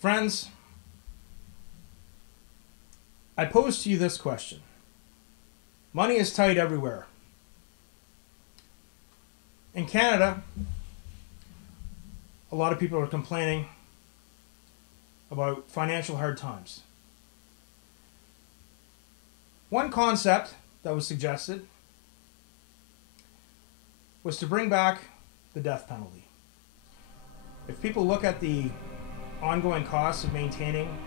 Friends, I pose to you this question. Money is tight everywhere. In Canada, a lot of people are complaining about financial hard times. One concept that was suggested was to bring back the death penalty. If people look at the ongoing costs of maintaining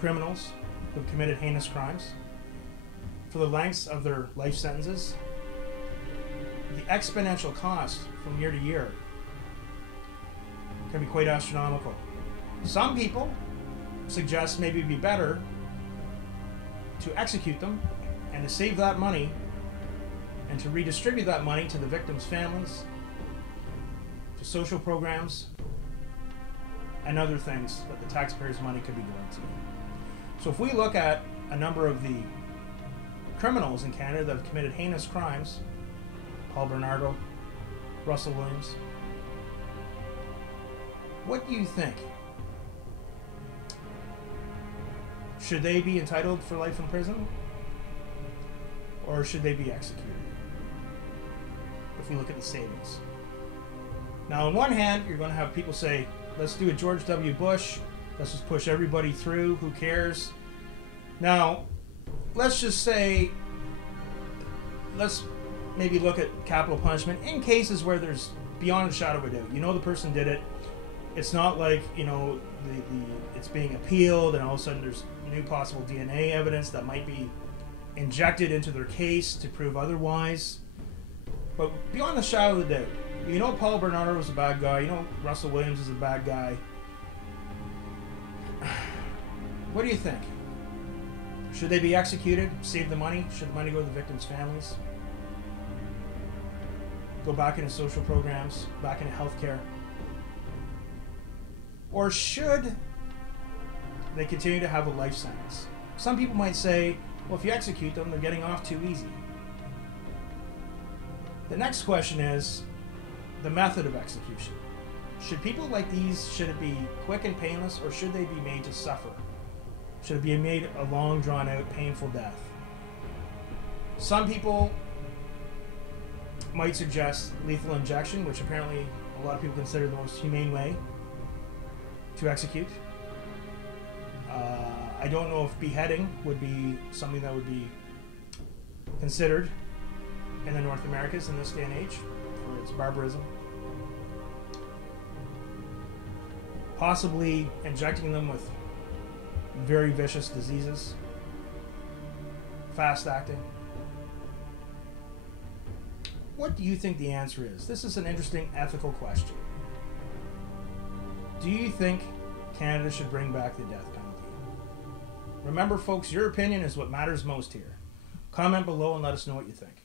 criminals who've committed heinous crimes for the lengths of their life sentences, the exponential cost from year to year can be quite astronomical. Some people suggest maybe it'd be better to execute them and to save that money and to redistribute that money to the victims' families, to social programs, and other things that the taxpayers' money could be going to. So if we look at a number of the criminals in Canada that have committed heinous crimes, Paul Bernardo, Russell Williams, what do you think? Should they be entitled for life in prison? Or should they be executed? If we look at the savings. Now, on one hand, you're going to have people say, let's do a George W. Bush. Let's just push everybody through. Who cares? Now, let's just say, let's maybe look at capital punishment in cases where there's beyond a shadow of a doubt. You know the person did it. It's not like, you know, it's being appealed and all of a sudden there's new possible DNA evidence that might be injected into their case to prove otherwise. But beyond the shadow of the doubt, you know Paul Bernardo was a bad guy. You know Russell Williams is a bad guy. What do you think? Should they be executed? Save the money? Should the money go to the victims' families? Go back into social programs? Back into healthcare? Or should they continue to have a life sentence? Some people might say, well, if you execute them, they're getting off too easy. The next question is the method of execution. Should people like these, should it be quick and painless, or should they be made to suffer? Should it be made a long, drawn-out, painful death? Some people might suggest lethal injection, which apparently a lot of people consider the most humane way to execute. I don't know if beheading would be something that would be considered in the North Americas in this day and age for its barbarism. Possibly injecting them with very vicious diseases, fast acting. What do you think the answer is? This is an interesting ethical question. Do you think Canada should bring back the death penalty? Remember, folks, your opinion is what matters most here. Comment below and let us know what you think.